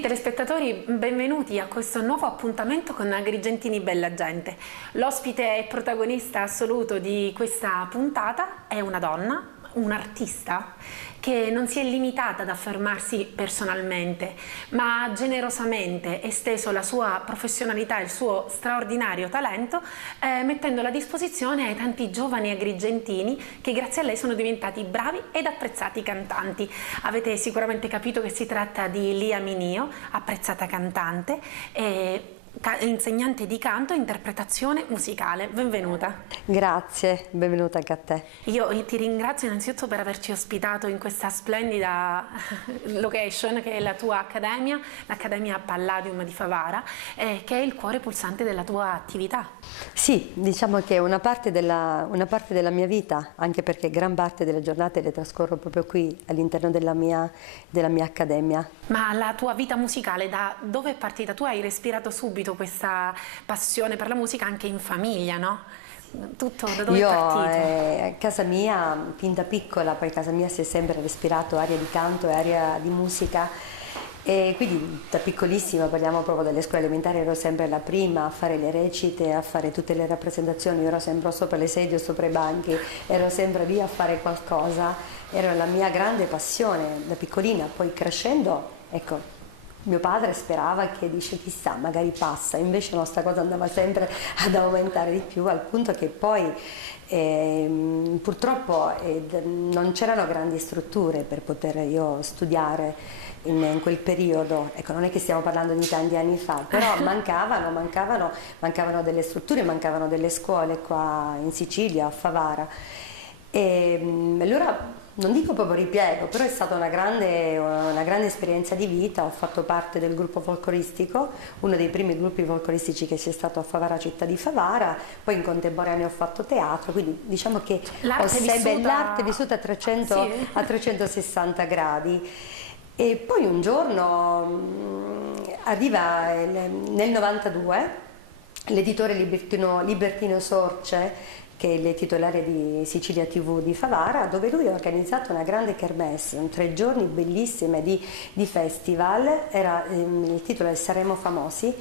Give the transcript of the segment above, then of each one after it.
Cari telespettatori, benvenuti a questo nuovo appuntamento con Agrigentini Bella Gente. L'ospite e protagonista assoluto di questa puntata è una donna, un'artista che non si è limitata ad affermarsi personalmente, ma ha generosamente esteso la sua professionalità e il suo straordinario talento, mettendolo a disposizione ai tanti giovani agrigentini che grazie a lei sono diventati bravi ed apprezzati cantanti. Avete sicuramente capito che si tratta di Lia Minio, apprezzata cantante e insegnante di canto e interpretazione musicale. Benvenuta. Grazie, benvenuta anche a te. Io ti ringrazio innanzitutto per averci ospitato in questa splendida location che è la tua accademia, l'Accademia Palladium di Favara, che è il cuore pulsante della tua attività. Sì, diciamo che è una parte della mia vita, anche perché gran parte delle giornate le trascorro proprio qui all'interno della mia accademia. Ma la tua vita musicale, da dove è partita? Tu hai respirato subito questa passione per la musica anche in famiglia, no? Tutto da dove è partito? Io a casa mia, fin da piccola, poi a casa mia si è sempre respirato aria di canto e aria di musica, e quindi da piccolissima, parliamo proprio delle scuole elementari, ero sempre la prima a fare le recite, a fare tutte le rappresentazioni, io ero sempre sopra le sedie o sopra i banchi, ero sempre lì a fare qualcosa, era la mia grande passione da piccolina. Poi crescendo, ecco, mio padre sperava che, dice, chissà, magari passa, invece no, sta cosa andava sempre ad aumentare di più, al punto che poi purtroppo non c'erano grandi strutture per poter io studiare in quel periodo. Ecco, non è che stiamo parlando di tanti anni fa, però mancavano delle strutture, mancavano delle scuole qua in Sicilia, a Favara, e allora non dico proprio ripiego, però è stata una grande esperienza di vita. Ho fatto parte del gruppo folcloristico, uno dei primi gruppi folcloristici che c'è stato a Favara, città di Favara, poi in contemporanea ho fatto teatro, quindi diciamo che l'arte è vissuta a 360 gradi. E poi un giorno arriva nel 92 l'editore Libertino Sorce, che è il titolare di Sicilia TV di Favara, dove lui ha organizzato una grande kermesse, 3 giorni bellissime di festival, il titolo è Saremo Famosi,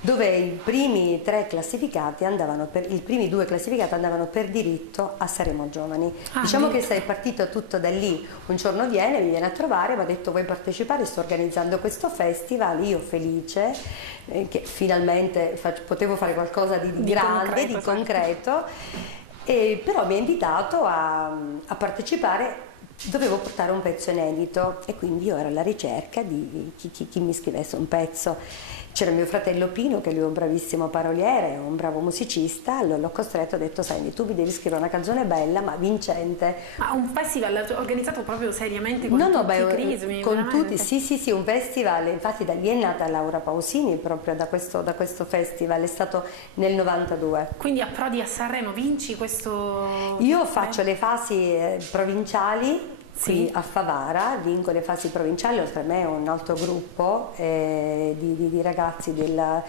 dove i primi 2 classificati andavano per diritto a Saremo Giovani. Diciamo che è partito tutto da lì. Un giorno mi viene a trovare, mi ha detto: vuoi partecipare? Sto organizzando questo festival. Io felice che finalmente potevo fare qualcosa di grande, di concreto. Però mi ha invitato a partecipare. Dovevo portare un pezzo inedito e quindi io ero alla ricerca di chi mi scrivesse un pezzo. C'era mio fratello Pino, che lui è un bravissimo paroliere, un bravo musicista, l'ho costretto, ho detto: senti, tu mi devi scrivere una canzone bella ma vincente. Ma un festival organizzato proprio seriamente con tutti i crismi? Con tutti, sì, un festival, infatti da lì è nata Laura Pausini, proprio da questo festival, è stato nel 92. Quindi approdi a Sanremo, vinci questo... Io faccio le fasi provinciali. Sì, a Favara, vinco le fasi provinciali, oltre a me un altro gruppo di ragazzi da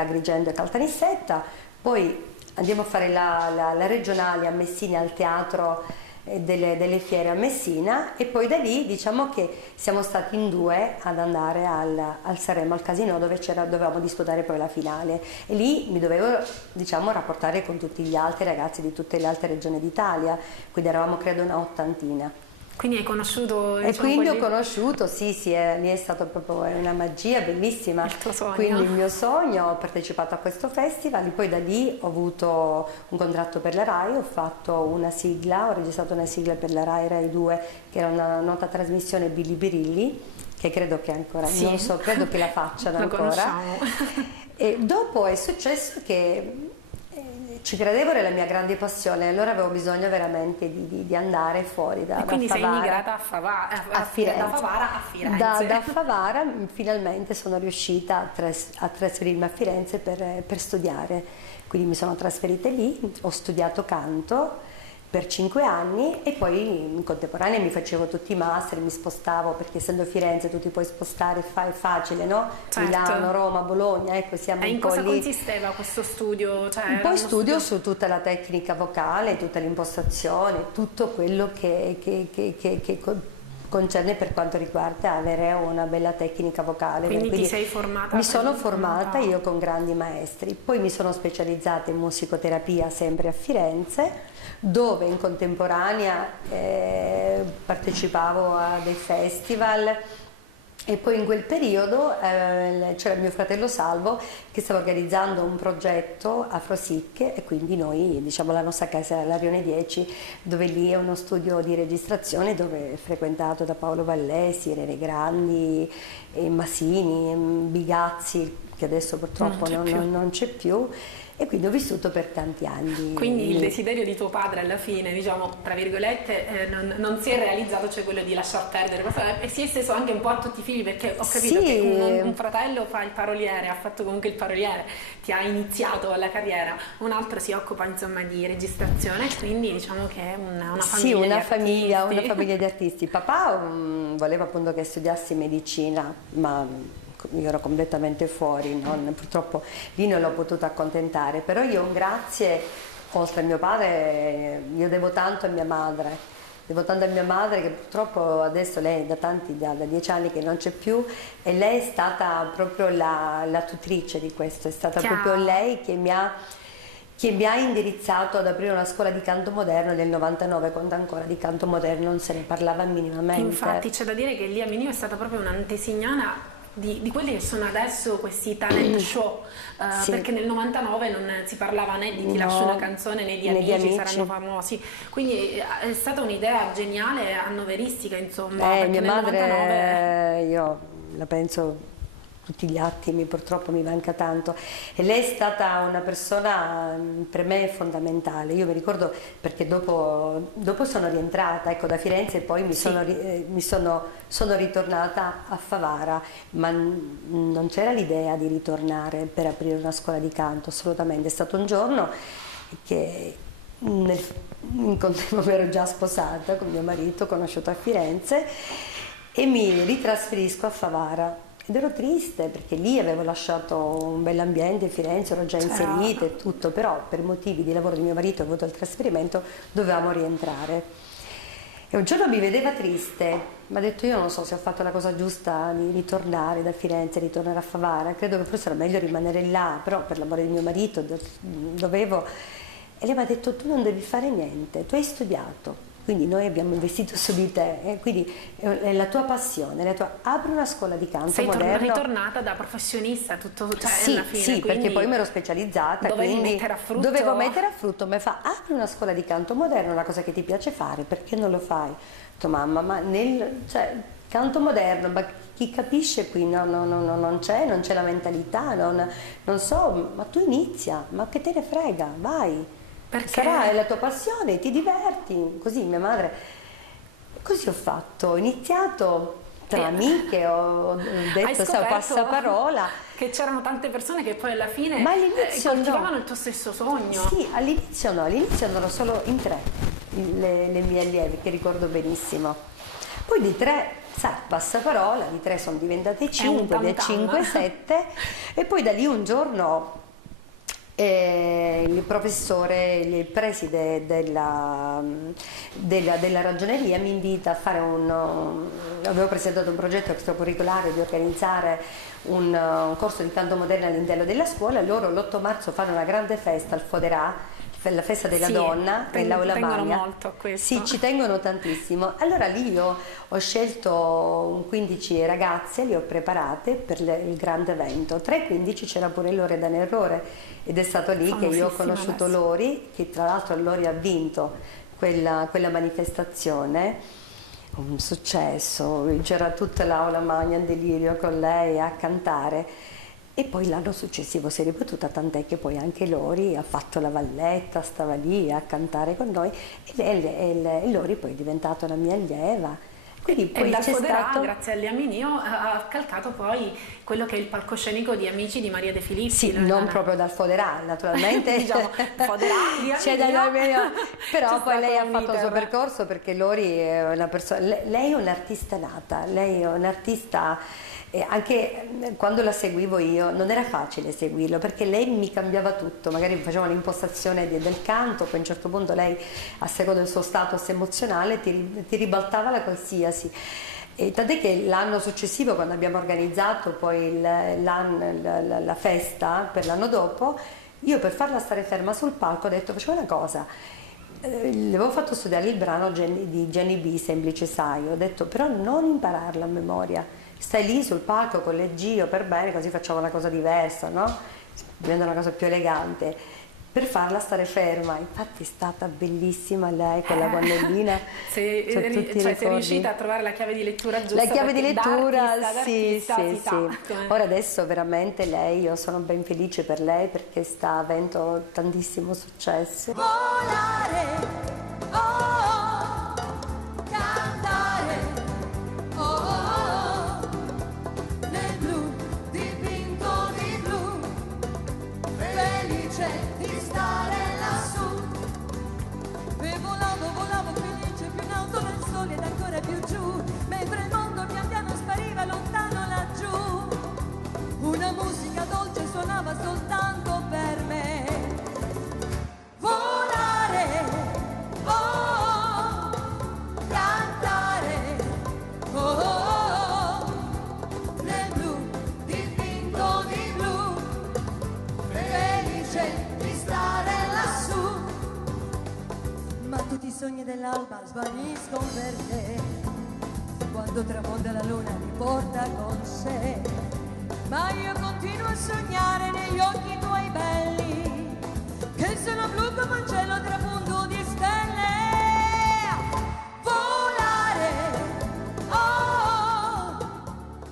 Agrigento e Caltanissetta, poi andiamo a fare la regionale a Messina, al teatro delle fiere a Messina, e poi da lì diciamo che siamo stati in 2 ad andare al Sanremo, al Casino, dove dovevamo disputare poi la finale, e lì mi dovevo, diciamo, rapportare con tutti gli altri ragazzi di tutte le altre regioni d'Italia, quindi eravamo credo una 80. Quindi hai conosciuto... E quindi ho conosciuto, sì, lì è stata proprio una magia bellissima. Il tuo sogno. Quindi il mio sogno, ho partecipato a questo festival, e poi da lì ho avuto un contratto per la RAI, ho registrato una sigla per la RAI 2, che era una nota trasmissione Billy Birilli, che credo che ancora, sì, non so, credo che la facciano ancora. Conosciamo. E dopo è successo che... ci credevo, era la mia grande passione, allora avevo bisogno veramente di andare fuori da quindi Favara. Sei immigrata a Favara, a Firenze. Da Favara a Firenze. Da Favara finalmente sono riuscita a trasferirmi a Firenze per studiare, quindi mi sono trasferita lì, ho studiato canto per 5 anni e poi in contemporanea mi facevo tutti i master, mi spostavo, perché essendo Firenze tu ti puoi spostare, è facile, no? Certo. Milano, Roma, Bologna, ecco, siamo un po' lì. E in cosa consisteva questo studio? Cioè, poi studio su tutta la tecnica vocale, tutta l'impostazione, tutto quello che concerne per quanto riguarda avere una bella tecnica vocale. Quindi ti sei formata? Mi sono formata io con grandi maestri, poi mi sono specializzata in musicoterapia sempre a Firenze, dove in contemporanea partecipavo a dei festival. E poi in quel periodo c'era mio fratello Salvo che stava organizzando un progetto Afrosic, e quindi noi, diciamo, la nostra casa era all'Arione 10, dove lì è uno studio di registrazione dove è frequentato da Paolo Vallesi, Irene Grandi, Masini, Bigazzi, che adesso purtroppo non c'è più. E quindi ho vissuto per tanti anni. Quindi il desiderio di tuo padre alla fine, diciamo, tra virgolette, non si è realizzato, cioè quello di lasciar perdere, e si è esteso anche un po' a tutti i figli, perché ho capito che un fratello fa il paroliere, ha fatto comunque il paroliere, ti ha iniziato la carriera, un altro si occupa insomma di registrazione, quindi diciamo che è una famiglia di artisti. Una famiglia di artisti. Papà voleva appunto che studiassi medicina, ma io ero completamente fuori, purtroppo lì non l'ho potuto accontentare, però io un grazie, oltre a mio padre, io devo tanto a mia madre, che purtroppo adesso lei da 10 anni che non c'è più, e lei è stata proprio la tutrice di questo, è stata proprio lei che mi ha indirizzato ad aprire una scuola di canto moderno nel 99, quando ancora di canto moderno non se ne parlava minimamente. Infatti c'è da dire che Lia Mineo è stata proprio un'antesignana di quelli che sono adesso questi talent show, perché nel 99 non si parlava né di Ti lascio una canzone né di Amici saranno famosi, quindi è stata un'idea geniale, annoveristica insomma. Mia madre 99... io la penso tutti gli attimi, purtroppo mi manca tanto, e lei è stata una persona per me fondamentale. Io mi ricordo perché dopo sono rientrata, ecco, da Firenze, e poi sono ritornata a Favara, ma non c'era l'idea di ritornare per aprire una scuola di canto, assolutamente. È stato un giorno che in contempo mi ero già sposata con mio marito, conosciuto a Firenze, e mi ritrasferisco a Favara. Ed ero triste perché lì avevo lasciato un bell'ambiente, Firenze, ero già inserita e tutto, però per motivi di lavoro di mio marito, ho avuto il trasferimento, dovevamo rientrare. E un giorno mi vedeva triste, mi ha detto: io non so se ho fatto la cosa giusta di ritornare da Firenze, ritornare a Favara, credo che forse era meglio rimanere là, però per l'amore di mio marito dovevo. E lei mi ha detto: tu non devi fare niente, tu hai studiato. Quindi noi abbiamo investito su di te, quindi è la tua passione, apri una scuola di canto moderno. Sei ritornata da professionista, tutto, cioè sì, alla fine. Sì, perché poi mi ero specializzata, dovevo mettere a frutto, mi fa: apri una scuola di canto moderno, una cosa che ti piace fare, perché non lo fai? Ho detto: mamma, ma canto moderno, ma chi capisce qui? Non c'è la mentalità, non so, ma tu inizia, ma che te ne frega, vai. Perché? Sarà la tua passione, ti diverti, così mia madre. Così ho fatto, ho iniziato tra amiche, ho detto passaparola. Che c'erano tante persone che poi alla fine coltivavano il tuo stesso sogno. Sì, all'inizio erano solo in 3 le mie allieve, che ricordo benissimo. Poi di 3, sai, passaparola, di 3 sono diventate 5, di 5 7, e poi da lì un giorno il professore, il preside della ragioneria mi invita a fare avevo presentato un progetto extracurricolare di organizzare un corso di canto moderno all'interno della scuola. Loro l'8 marzo fanno una grande festa al Foderà, la festa della donna nell'Aula Magna. Tengono molto a questo. Sì, ci tengono tantissimo. Allora lì io ho scelto 15 ragazze, le ho preparate per il grande evento. Tra i 15 c'era pure Loredana Errore, ed è stato lì che io ho conosciuto Lori, che tra l'altro Lori ha vinto quella manifestazione. Un successo, c'era tutta l'Aula Magna in delirio con lei a cantare. E poi l'anno successivo si è ripetuta, tant'è che poi anche Lori ha fatto la valletta, stava lì a cantare con noi, e Lori poi è diventata una mia allieva. Quindi poi e dal Foderà, grazie a Lia Mineo, ha calcato poi quello che è il palcoscenico di Amici di Maria De Filippi. Sì, non proprio dal Foderà, naturalmente. Diciamo, Foderà, c'è però poi lei ha fatto il suo percorso, perché Lori è una persona, lei è un'artista nata, lei è un'artista. E anche quando la seguivo io non era facile seguirlo, perché lei mi cambiava tutto, magari faceva l'impostazione del canto, poi a un certo punto lei, a seconda del suo status emozionale, ti ribaltava la qualsiasi. E tant'è che l'anno successivo, quando abbiamo organizzato poi la festa per l'anno dopo, io per farla stare ferma sul palco ho detto: facciamo una cosa. Le avevo fatto studiare il brano di Jenny B, Semplice Sai, ho detto però non impararla a memoria, stai lì sul palco con le Gio per bene, così facciamo una cosa diversa, no? Diventa una cosa più elegante, per farla stare ferma. Infatti è stata bellissima lei, quella gonnellina. Sei riuscita a trovare la chiave di lettura giusta. La chiave di lettura, sì. Come... Ora adesso veramente lei, io sono ben felice per lei, perché sta avendo tantissimo successo. Volare, oh, cantare, oh, nel blu, dipinto di blu, felice di stare lassù. E volavo felice più in alto del sole ed ancora più giù, mentre il mondo pian piano spariva lontano laggiù. Una musica dolce suonava soltanto per me. Volare, oh, cantare, oh, nel blu, dipinto di blu, felice di stare lassù. Ma tutti i sogni dell'alba svaniscono per te, quando tramonta la luna ti porta con sé. Ma io continuo a sognare negli occhi tuoi belli, che sono blu come un cielo trapunto di stelle. Volare, oh,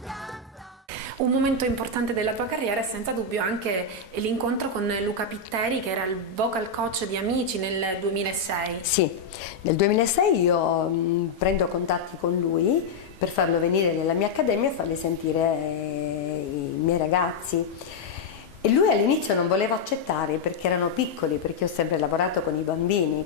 cantare. Un momento importante della tua carriera è senza dubbio anche l'incontro con Luca Pitteri, che era il vocal coach di Amici nel 2006. Sì, nel 2006 io prendo contatti con lui per farlo venire nella mia accademia e fargli sentire i miei ragazzi. E lui all'inizio non voleva accettare, perché erano piccoli, perché ho sempre lavorato con i bambini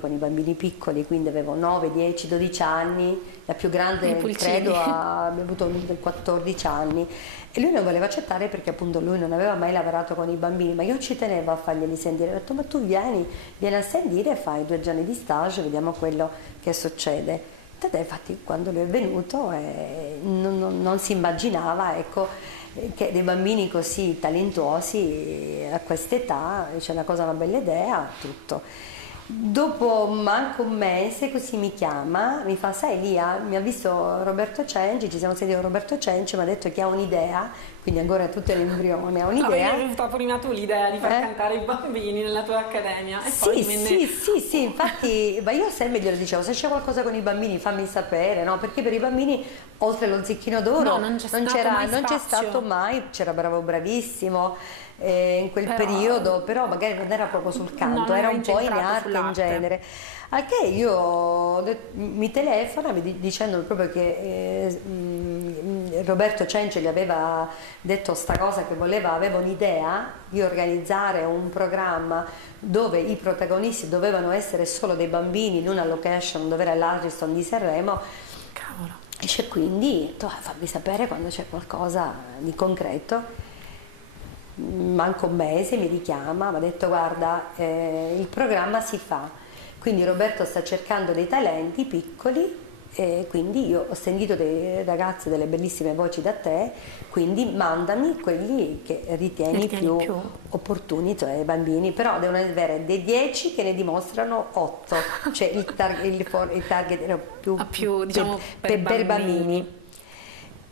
piccoli, quindi avevo 9, 10, 12 anni, la più grande credo ha avuto 14 anni, e lui non voleva accettare perché appunto lui non aveva mai lavorato con i bambini, ma io ci tenevo a farglieli sentire. Ho detto: ma tu vieni a sentire, fai 2 giorni di stage, vediamo quello che succede. Infatti quando lui è venuto non si immaginava, ecco, che dei bambini così talentuosi a quest'età, c'è una bella idea, tutto. Dopo manco un mese così mi chiama, mi fa: sai Lia, mi ha visto Roberto Cenci, ci siamo sentiti con Roberto Cenci, mi ha detto che ha un'idea, quindi ancora tutto è l'embrione, ha un'idea. Avevi avuto prima tu l'idea di far cantare i bambini nella tua accademia. E poi sì, infatti, ma io sempre glielo dicevo: se c'è qualcosa con i bambini fammi sapere, no? Perché per i bambini, oltre allo Zecchino d'Oro, non c'è stato mai, c'era bravissimo. In quel periodo, però magari non era proprio sul canto, era un po' in arte in genere. Al che io mi telefona dicendo proprio che Roberto Cenci gli aveva detto sta cosa, che aveva un'idea di organizzare un programma dove i protagonisti dovevano essere solo dei bambini in una location dove era l'Ariston di Sanremo. Cavolo. E quindi fammi sapere quando c'è qualcosa di concreto. Manco un mese mi richiama, mi ha detto: guarda, il programma si fa, quindi Roberto sta cercando dei talenti piccoli, e quindi io ho sentito dei ragazzi, delle bellissime voci da te, quindi mandami quelli che ritieni più opportuni, cioè i bambini, però devono avere dei 10 che ne dimostrano 8, cioè il target era più diciamo, per bambini.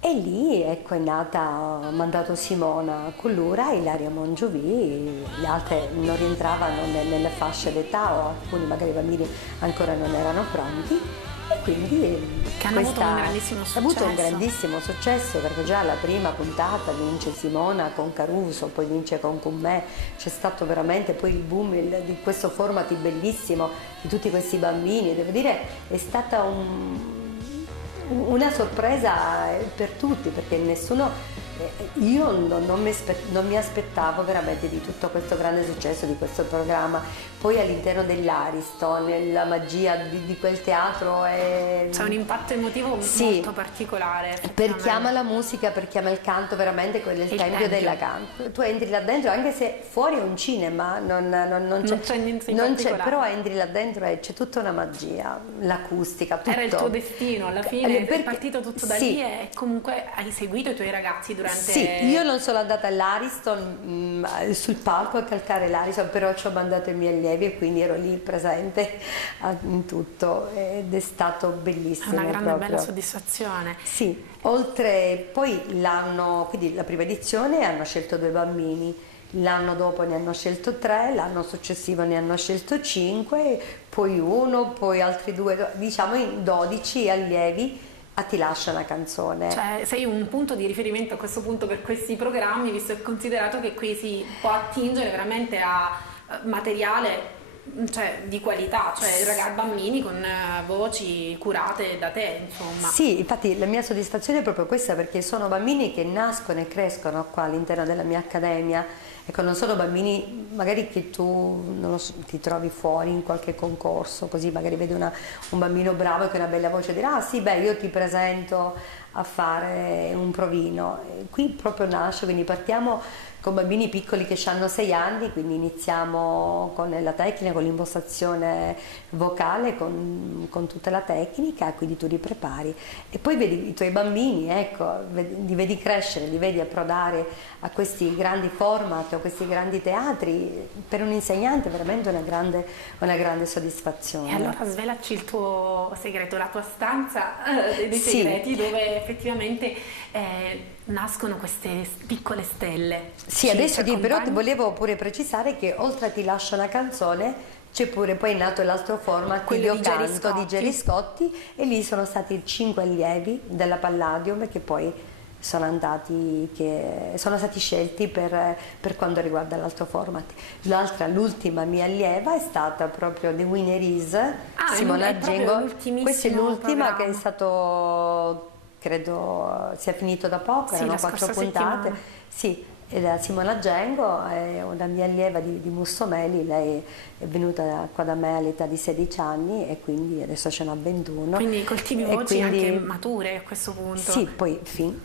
E lì ecco è nata, ho mandato Simona Collura, Ilaria Mongiovì, le altre non rientravano nelle fasce d'età, o alcuni magari i bambini ancora non erano pronti, e quindi che hanno avuto un grandissimo successo. Ha avuto un grandissimo successo, perché già la prima puntata vince Simona con Caruso, poi vince con me, c'è stato veramente poi il boom di questo format bellissimo di tutti questi bambini. Devo dire è stata una sorpresa per tutti, perché nessuno io non mi aspettavo veramente di tutto questo grande successo di questo programma. Poi all'interno dell'Ariston, la magia di quel teatro è... C'è un impatto emotivo molto particolare. Per chi ama la musica, per chi ama il canto, veramente quello è il tempio della canto. Tu entri là dentro, anche se fuori è un cinema, non c'è niente in non particolare. però entri là dentro e c'è tutta una magia, l'acustica, tutto. Era il tuo destino, alla fine è partito tutto da lì e comunque hai seguito i tuoi ragazzi durante... Sì, io non sono andata all'Ariston sul palco a calcare l'Ariston, però ci ho mandato i miei allievi e quindi ero lì presente in tutto ed è stato bellissimo. È una grande proprio. bella soddisfazione. Sì, oltre poi quindi la prima edizione hanno scelto 2 bambini, l'anno dopo ne hanno scelto 3, l'anno successivo ne hanno scelto 5, poi 1, poi altri 2, diciamo in 12 allievi a Ti lascia una canzone. Cioè sei un punto di riferimento a questo punto per questi programmi, visto e considerato che qui si può attingere veramente a materiale di qualità, cioè bambini con voci curate da te, insomma. Sì, infatti la mia soddisfazione è proprio questa, perché sono bambini che nascono e crescono qua all'interno della mia accademia. Ecco, non sono bambini magari che tu non lo so, ti trovi fuori in qualche concorso, così magari vedi un bambino bravo e che ha una bella voce e dirà: ah sì, beh, io ti presento a fare un provino. E qui proprio nasce, quindi partiamo con bambini piccoli che hanno 6 anni, quindi iniziamo con la tecnica, con l'impostazione vocale, con tutta la tecnica, quindi tu li prepari e poi vedi i tuoi bambini, ecco, li vedi crescere, li vedi approdare a questi grandi format, a questi grandi teatri. Per un insegnante è veramente una grande soddisfazione. E allora svelaci il tuo segreto, la tua stanza dei segreti, dove effettivamente nascono queste piccole stelle. Sì, adesso però ti volevo pure precisare che oltre a Ti lascio una canzone c'è pure poi nato l'altro format, quello Io canto di Gerry Scotti, e lì sono stati 5 allievi della Palladium che poi sono stati scelti per quanto riguarda l'altro format. L'ultima mia allieva è stata proprio The Winner Is, Simona Gengo. Questa è l'ultima che è stato, credo sia finito da poco, erano 4 puntate. Sì, ed è Simona Gengo, è una mia allieva di Mussomeli. Lei è venuta qua da me all'età di 16 anni e quindi adesso ce n'ha 21. Quindi coltivi voci anche mature a questo punto. Sì, poi fin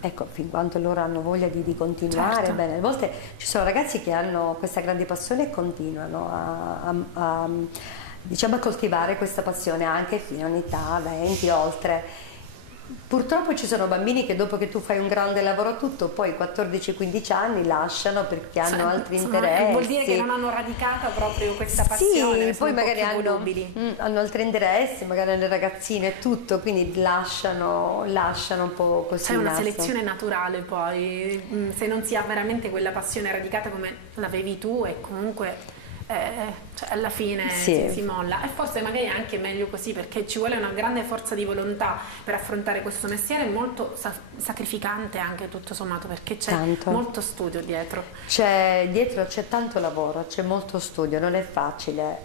quanto loro hanno voglia di continuare. Certo. Bene, a volte ci sono ragazzi che hanno questa grande passione e continuano a coltivare questa passione anche fino all'età 20, oltre. Purtroppo ci sono bambini che dopo che tu fai un grande lavoro tutto, poi 14-15 anni lasciano perché hanno altri interessi. Vuol dire che non hanno radicata proprio questa passione. Sì, poi magari hanno altri interessi, magari le ragazzine e tutto, quindi lasciano un po' così. C'è una selezione naturale poi, se non si ha veramente quella passione radicata come l'avevi tu e comunque... alla fine si molla, e forse magari è anche meglio così, perché ci vuole una grande forza di volontà per affrontare questo mestiere molto sacrificante anche tutto sommato, perché c'è molto studio dietro. Dietro c'è tanto lavoro, c'è molto studio, non è facile,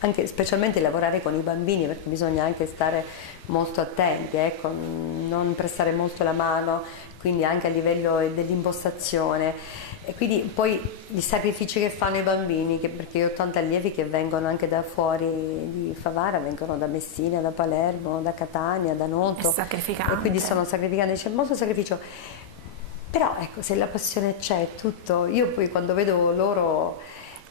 anche specialmente lavorare con i bambini, perché bisogna anche stare molto attenti, ecco, non prestare molto la mano, quindi anche a livello dell'impostazione. E quindi poi i sacrifici che fanno i bambini, perché io ho tanti allievi che vengono anche da fuori di Favara, vengono da Messina, da Palermo, da Catania, da Noto. È sacrificante. E quindi sono sacrificanti, c'è molto sacrificio. Però ecco, se la passione c'è, tutto. Io poi quando vedo loro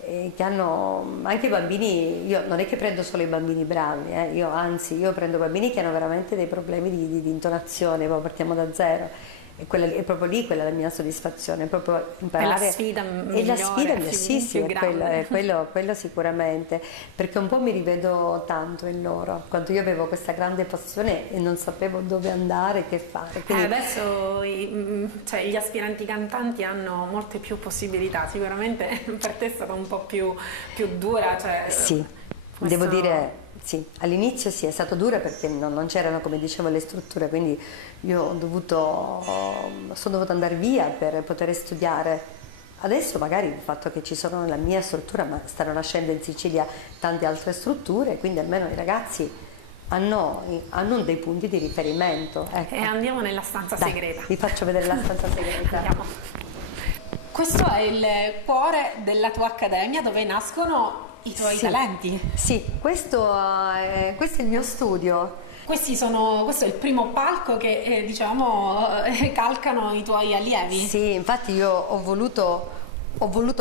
che hanno anche i bambini, io non è che prendo solo i bambini bravi, io prendo bambini che hanno veramente dei problemi di intonazione, poi partiamo da zero. E è proprio lì quella la mia soddisfazione, proprio imparare. È la sfida migliore, sì, è quello sicuramente, perché un po' mi rivedo tanto in loro, quando io avevo questa grande passione e non sapevo dove andare, che fare. Quindi... adesso gli aspiranti cantanti hanno molte più possibilità, sicuramente per te è stata un po' più dura. Sì, devo dire... Sì, all'inizio è stato dura perché non c'erano, come dicevo, le strutture, quindi io sono dovuta andare via per poter studiare. Adesso magari il fatto che ci sono la mia struttura, ma stanno nascendo in Sicilia tante altre strutture, quindi almeno i ragazzi hanno dei punti di riferimento. Ecco. E andiamo nella stanza segreta. Vi faccio vedere la stanza segreta. Andiamo. Questo è il cuore della tua accademia, dove nascono i tuoi talenti. Sì, questo è il mio studio. Questo è il primo palco che diciamo calcano i tuoi allievi. Sì, infatti io ho voluto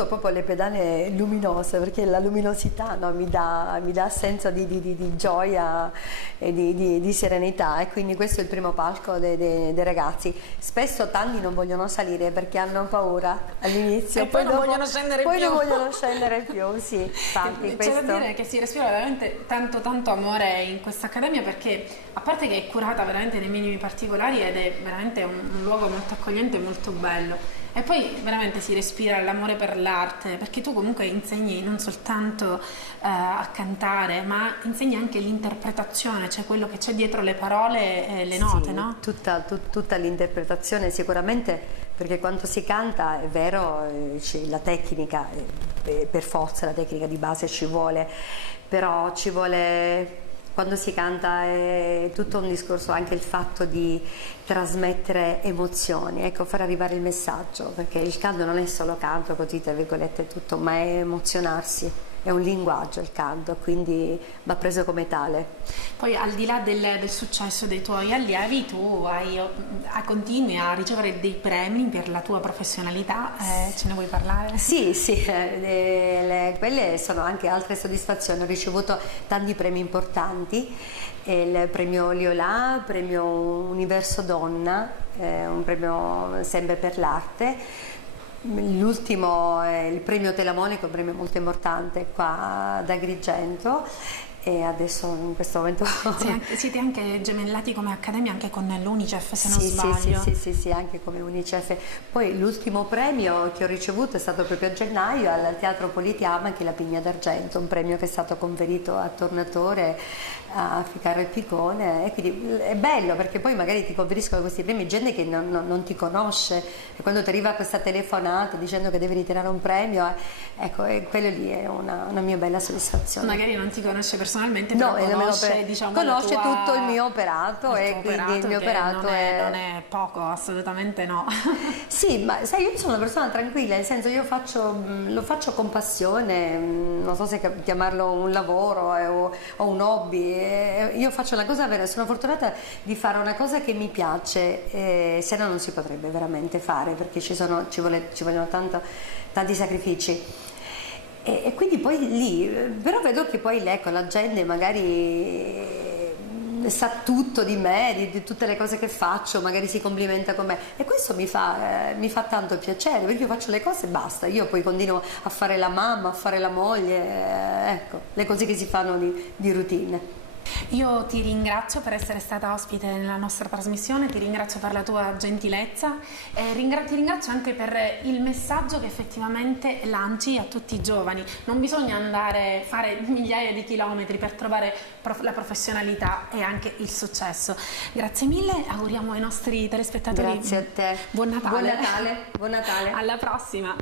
proprio le pedane luminose, perché la luminosità, no, mi dà senso di gioia e di serenità, e quindi questo è il primo palco dei ragazzi. Spesso tanti non vogliono salire perché hanno paura all'inizio, e poi non vogliono scendere poi più. non vogliono scendere più, sì. Infatti, C'è da dire che si respira veramente tanto amore in questa accademia, perché a parte che è curata veramente nei minimi particolari ed è veramente un luogo molto accogliente e molto bello. E poi veramente si respira l'amore per l'arte, perché tu comunque insegni non soltanto a cantare, ma insegni anche l'interpretazione, cioè quello che c'è dietro le parole e le note, no? Tutta l'interpretazione sicuramente, perché quando si canta è vero, c'è la tecnica, per forza la tecnica di base ci vuole, però ci vuole... Quando si canta è tutto un discorso, anche il fatto di trasmettere emozioni, ecco, far arrivare il messaggio, perché il canto non è solo canto così tra virgolette tutto, ma è emozionarsi, è un linguaggio il canto, quindi va preso come tale. Poi al di là del successo dei tuoi allievi, tu continui a ricevere dei premi per la tua professionalità, ce ne vuoi parlare? Sì, quelle sono anche altre soddisfazioni. Ho ricevuto tanti premi importanti, il premio Liolà, il premio Universo Donna, un premio sempre per l'arte. L'ultimo è il premio Telamonico, un premio molto importante qua ad Agrigento, e adesso in questo momento siete anche gemellati come accademia anche con l'Unicef, se non sbaglio. Sì, anche come Unicef. Poi l'ultimo premio che ho ricevuto è stato proprio a gennaio al Teatro Politeama, che è la Pigna d'Argento, un premio che è stato conferito a Tornatore, a Ficarra e Picone, e quindi è bello perché poi magari ti conferiscono questi premi gente che non ti conosce, e quando ti arriva questa telefonata dicendo che devi ritirare un premio, ecco, quello lì è una mia bella soddisfazione. Magari non ti conosce personalmente, però conosce, diciamo, conosce la tua... tutto il mio operato, e quindi il mio operato non è poco, assolutamente no. Sì, ma sai, io sono una persona tranquilla, nel senso lo faccio con passione, non so se chiamarlo un lavoro o un hobby. Io faccio la cosa vera, sono fortunata di fare una cosa che mi piace, se no non si potrebbe veramente fare, perché ci vogliono tanti sacrifici. E quindi poi lì, però vedo che poi ecco, la gente magari sa tutto di me, di tutte le cose che faccio, magari si complimenta con me, e questo mi fa tanto piacere, perché io faccio le cose e basta, io poi continuo a fare la mamma, a fare la moglie, ecco, le cose che si fanno di routine. Io ti ringrazio per essere stata ospite nella nostra trasmissione, ti ringrazio per la tua gentilezza e ti ringrazio anche per il messaggio che effettivamente lanci a tutti i giovani. Non bisogna andare a fare migliaia di chilometri per trovare la professionalità e anche il successo. Grazie mille, auguriamo ai nostri telespettatori Grazie a te. Buon Natale. Buon Natale. Alla prossima.